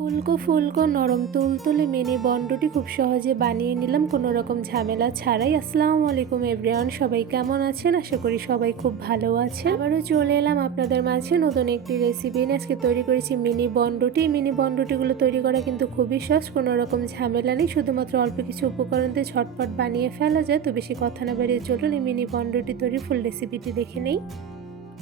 ফুলকো ফুলকো নরম তুলতুলে মিনি বনরুটি খুব সহজে বানিয়ে নিলাম কোনো রকম ঝামেলা ছাড়াই। আসসালামু আলাইকুম এভরিওয়ান, সবাই কেমন আছেন? আশা করি সবাই খুব ভালো আছেন। আবারও চলে এলাম আপনাদের মাঝে নতুন একটি রেসিপি নিয়ে। আজকে তৈরি করেছি মিনি বনরুটি। মিনি বনরুটিগুলো তৈরি করা কিন্তু খুবই সহজ, কোনো রকম ঝামেলা নেই, শুধুমাত্র অল্প কিছু উপকরণ দিয়ে ঝটপট বানিয়ে ফেলা যায়। তো বেশি কথা না বাড়িয়ে চলুন এই মিনি বনরুটি তৈরির ফুল রেসিপিটি দেখে নেই।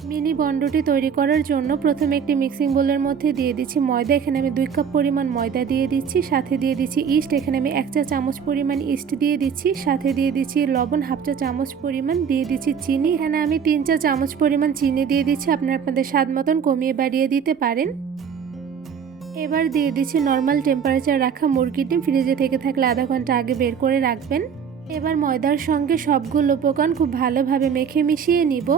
মিনি বনরুটি তৈরি করার জন্য প্রথমে একটি মিক্সিং বোলের মধ্যে দিয়ে দিচ্ছি ময়দা। এখানে আমি 2 কাপ পরিমাণ ময়দা দিয়ে দিচ্ছি। সাথে দিয়ে দিচ্ছি ইস্ট। এখানে আমি 1 চা চামচ পরিমাণ ইস্ট দিয়ে দিচ্ছি। সাথে দিয়ে দিচ্ছি লবণ 1/2 চা চামচ পরিমাণ, দিয়ে দিচ্ছি চিনি। এখানে আমি 3 চা চামচ পরিমাণ চিনি দিয়ে দিচ্ছি। আপনারা আপনাদের স্বাদ মতন কমিয়ে বাড়িয়ে দিতে পারেন। এবার দিয়ে দিচ্ছি নর্মাল টেম্পারেচার রাখা মুরগির ডিম, ফ্রিজে থেকে থাকলে আধা ঘন্টা আগে বের করে রাখবেন। এবার ময়দার সঙ্গে সবগুলো উপকরণ খুব ভালোভাবে মেখে মিশিয়ে নিব।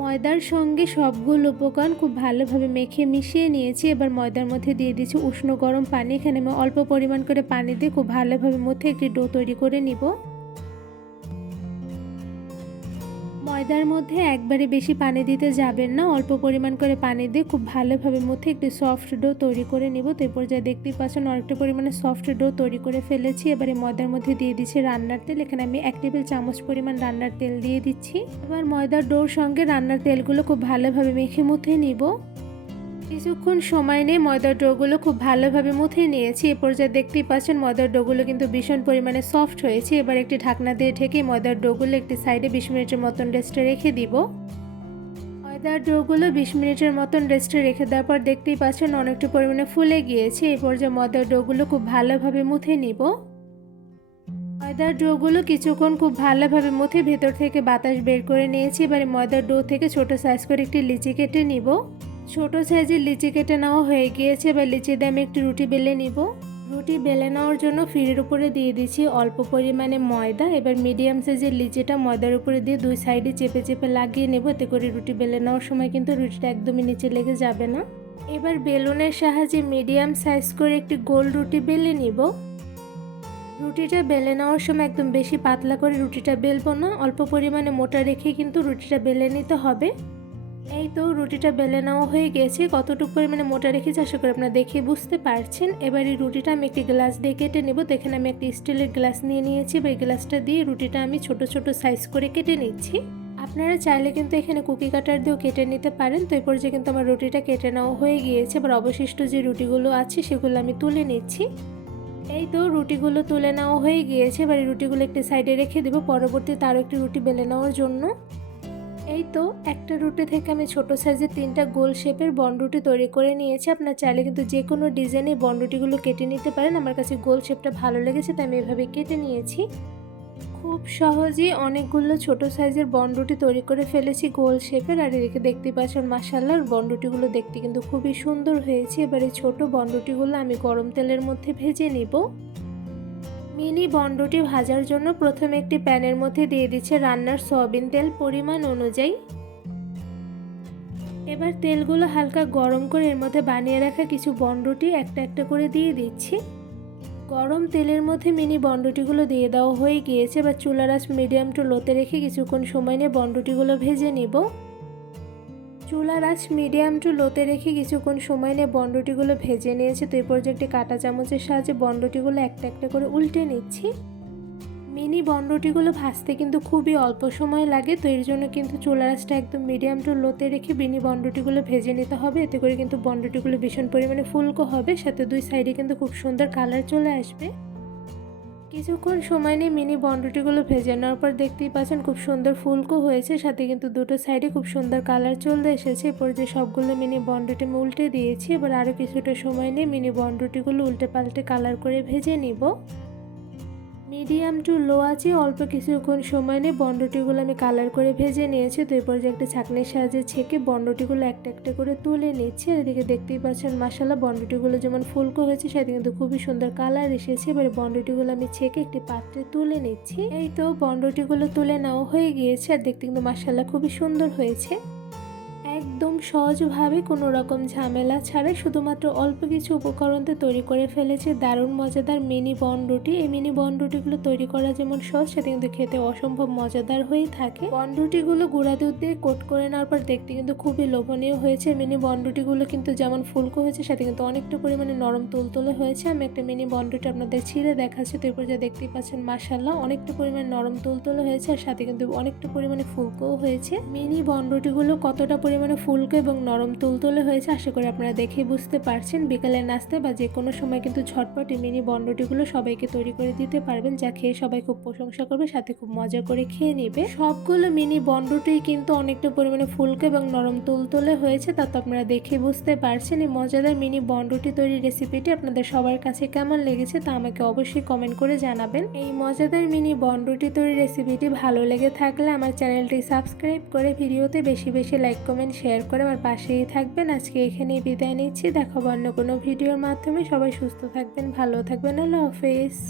ময়দার সঙ্গে সবগুলো উপকরণ খুব ভালোভাবে মেখে মিশিয়ে নিয়েছি। এবার ময়দার মধ্যে দিয়ে দিচ্ছি উষ্ণ গরম পানি। এখানে আমি অল্প পরিমাণ করে পানি দিয়ে খুব ভালোভাবে মধ্যে একটি ডো তৈরি করে নিব। ময়দার মধ্যে একবারে বেশি পানি দিতে যাবেন না, অল্প পরিমাণ করে পানি দিয়ে খুব ভালোভাবে মধ্যে একটি সফট ডো তৈরি করে নিব। তো এই পর্যায়ে দেখতেই পাচ্ছেন অনেকটা পরিমাণে সফট ডো তৈরি করে ফেলেছি। এবারে ময়দার মধ্যে দিয়ে দিচ্ছি রান্নার তেল। এখানে আমি 1 টেবিল চামচ পরিমাণ রান্নার তেল দিয়ে দিচ্ছি। এবার ময়দার ডোর সঙ্গে রান্নার তেলগুলো খুব ভালোভাবে মেখে মুথে নিব। কিছুক্ষণ সময় নিয়ে ময়দার ডোগুলো খুব ভালোভাবে মুথে নিয়েছি। এ পর্যায়ে দেখতেই পাচ্ছেন ময়দার ডোগুলো কিন্তু ভীষণ পরিমাণে সফট হয়েছে। এবার একটি ঢাকনা দিয়ে ঢেকে ময়দার ডোগুলো একটি সাইডে 20 মিনিটের মতন রেস্টে রেখে দিব। ময়দার ডোগুলো 20 মিনিটের মতন রেস্টে রেখে দেওয়ার পর দেখতেই পাচ্ছেন অনেকটা পরিমাণে ফুলে গিয়েছে। এই পর্যায়ে ময়দার ডোগুলো খুব ভালোভাবে মুথে নিব। ময়দার ডোগুলো কিছুক্ষণ খুব ভালোভাবে মুথে ভেতর থেকে বাতাস বের করে নিয়েছি। এবারে ময়দার ডো থেকে ছোট সাইজ করে একটি লিচি কেটে নিব। ছোট সাইজের লিচি কেটে নেওয়া হয়ে গিয়েছে। এবার লিচি দিয়ে আমি একটি রুটি বেলে নিব। রুটি বেলে নেওয়ার জন্য ফিরের উপরে দিয়ে দিচ্ছি অল্প পরিমাণে ময়দা। এবার মিডিয়াম সাইজের লিচিটা ময়দার উপরে দিয়ে দুই সাইডে চেপে চেপে লাগিয়ে নেব। এতে করে রুটি বেলে নেওয়ার সময় কিন্তু রুটিটা একদমই নিচে লেগে যাবে না। এবার বেলুনের সাহায্যে মিডিয়াম সাইজ করে একটি গোল রুটি বেলে নিব। রুটিটা বেলে নেওয়ার সময় একদম বেশি পাতলা করে রুটিটা বেলবো না, অল্প পরিমাণে মোটা রেখে কিন্তু রুটিটা বেলে নিতে হবে। এই তো রুটিটা বেলে নেওয়া হয়ে গেছে। কতটুকু পরিমাণে মোটা রেখেছি আশা করি আপনারা দেখে বুঝতে পারছেন। এবার এই রুটিটা আমি একটি গ্লাস দিয়ে কেটে নেব। তো এখানে আমি একটি স্টিলের গ্লাস নিয়ে নিয়েছি। এই গ্লাসটা দিয়ে রুটিটা আমি ছোট ছোট সাইজ করে কেটে নিচ্ছি। আপনারা চাইলে কিন্তু এখানে কুকি কাটার দিয়েও কেটে নিতে পারেন। তো এই পর্যায়ে কিন্তু আমার রুটিটা কেটে নেওয়া হয়ে গিয়েছে। এবার অবশিষ্ট যে রুটিগুলো আছে সেগুলো আমি তুলে নিচ্ছি। এই তো রুটিগুলো তুলে নেওয়া হয়ে গিয়েছে। এবার এই রুটিগুলো একটি সাইডে রেখে দেবো, পরবর্তীতে আরও একটি রুটি বেলে নেওয়ার জন্য। এই তো একটা রুটি থেকে আমি ছোট সাইজের 3টা গোল শেপের বনরুটি তৈরি করে নিয়েছি। আপনার চাইলে কিন্তু যে কোনো ডিজাইনে বনরুটিগুলো কেটে নিতে পারেন। আমার কাছে গোল শেপটা ভালো লেগেছে তাই আমি এভাবে কেটে নিয়েছি। খুব সহজেই অনেকগুলো ছোট সাইজের বনরুটি তৈরি করে ফেলেছি গোল শেপের। আর এদিকে দেখতেই পাচ্ছেন মাশাআল্লাহ বনরুটিগুলো দেখতে কিন্তু খুবই সুন্দর হয়েছে। এবারে ছোট বনরুটিগুলো আমি গরম তেলের মধ্যে ভেজে নিব। মিনি বনরুটি ভাজার জন্য প্রথমে একটি প্যানের মধ্যে দিয়ে দিচ্ছে রান্নার সয়াবিন তেল পরিমাণ অনুযায়ী। এবার তেলগুলো হালকা গরম করে এর মধ্যে বানিয়ে রাখা কিছু বনরুটি একটা একটা করে দিয়ে দিচ্ছি। গরম তেলের মধ্যে মিনি বনরুটিগুলো দিয়ে দেওয়া হয়ে গিয়েছে। এবার চুলার আঁচ মিডিয়াম টু লোতে রেখে কিছুক্ষণ সময় নিয়ে বনরুটিগুলো ভেজে নিব। চুলার আঁচ মিডিয়াম টু লোতে রেখে কিছুক্ষণ সময় নিয়ে বনরুটিগুলো ভেজে নিয়েছি। তো এই পর্যায়ে একটি কাঁটা চামচের সাহায্যে বনরুটিগুলো একটা একটা করে উল্টে নিচ্ছি। মিনি বনরুটিগুলো ভাজতে কিন্তু খুবই অল্প সময় লাগে। তো এর জন্য কিন্তু চুলার আঁচটা একদম মিডিয়াম টু লোতে রেখে মিনি বনরুটিগুলো ভেজে নিতে হবে। এতে করে কিন্তু বনরুটিগুলো ভীষণ পরিমাণে ফুলকো হবে, সাথে দুই সাইডে কিন্তু খুব সুন্দর কালার চলে আসবে। কিছুক্ষণ সময় নিয়ে মিনি বনরুটিগুলো ভেজে নেওয়ার পর দেখতেই পাচ্ছেন খুব সুন্দর ফুলকো হয়েছে, সাথে কিন্তু দুটো সাইডে খুব সুন্দর কালার চলে এসেছে। এরপর যে সবগুলো মিনি বনরুটি আমি উল্টে দিয়েছি। এবার আরও কিছুটা সময় নিয়ে মিনি বনরুটিগুলো উল্টে পাল্টে কালার করে ভেজে নিব। মিডিয়াম টু লো আছে অল্প কিছুক্ষণ সময় নিয়ে বনরুটিগুলো আমি কালার করে ভেজে নিয়েছি। তো এই পর্যায়ে একটা ছাঁকনির সাহায্যে ছেঁকে বনরুটিগুলো একটা একটা করে তুলে নিচ্ছি। আর এদিকে দেখতেই পাচ্ছেন মাশাআল্লাহ বনরুটিগুলো যেমন ফুলকো হয়েছে সাথে কিন্তু খুবই সুন্দর কালার এসেছে। এবারে বনরুটিগুলো আমি ছেঁকে একটি পাত্রে তুলে নিচ্ছি। এই তো বনরুটিগুলো তুলে নেওয়া হয়ে গিয়েছে। আর দেখতে কিন্তু মাশাআল্লাহ খুবই সুন্দর হয়েছে। একদম সহজভাবে কোনো রকম ঝামেলা ছাড়াই শুধুমাত্র অল্প কিছু উপকরণ দিয়ে তৈরি করে ফেলেছি দারুণ মজাদার মিনি বনরুটি। এই মিনি বনরুটিগুলো তৈরি করা যেমন সহজ, সাথে কিন্তু খেতে অসম্ভব মজাদার হয়ে থাকে। বনরুটিগুলো গুঁড়া দুধ দিয়ে কোট করে নেওয়ার পর দেখতে কিন্তু খুবই লোভনীয় হয়েছে। মিনি বনরুটিগুলো কিন্তু যেমন ফুলকো হয়েছে, সাথে কিন্তু অনেকটা পরিমাণে নরম তুলতুলে হয়েছে। আমি একটা মিনি বনরুটি আপনাদের ছিঁড়ে দেখাচ্ছি। তো এরপর যা দেখতেই পাচ্ছেন মাশাআল্লাহ অনেকটা পরিমাণে নরম তুলতুলে হয়েছে, আর সাথে কিন্তু অনেকটা পরিমাণে ফুলকোও হয়েছে। মিনি বনরুটিগুলো কতটা পরিমাণে ফুলকো এবং নরম তুলতুলে হয়েছে আশা করি আপনারা দেখেই বুঝতে পারছেন। বিকালের নাস্তায় বা যে কোনো সময় কিন্তু ঝটপট এই মিনি বনরুটিগুলো সবাইকে তৈরি করে দিতে পারবেন, যা খেয়ে সবাই খুব প্রশংসা করবে, সাথে খুব মজা করে খেয়ে নেবে। সবগুলো মিনি বনরুটি কিন্তু অনেকটা পরিমাণে ফুলকো এবং নরম তুলতুলে হয়েছে, তা তো আপনারা দেখে বুঝতে পারছেন। এই মজাদার মিনি বনরুটি তৈরির রেসিপিটি আপনাদের সবার কাছে কেমন লেগেছে তা আমাকে অবশ্যই কমেন্ট করে জানাবেন। এই মজাদার মিনি বনরুটি তৈরির রেসিপিটি ভালো লেগে থাকলে আমার চ্যানেলটি সাবস্ক্রাইব করে ভিডিওতে বেশি বেশি লাইক কমেন্ট শেয়ার করে আমার পাশেই থাকবেন। আজকে এখানেই বিদায় নিচ্ছি, দেখাবো অন্য কোনো ভিডিওর মাধ্যমে। সবাই সুস্থ থাকবেন, ভালো থাকবেন, আল্লাহ হাফেজ।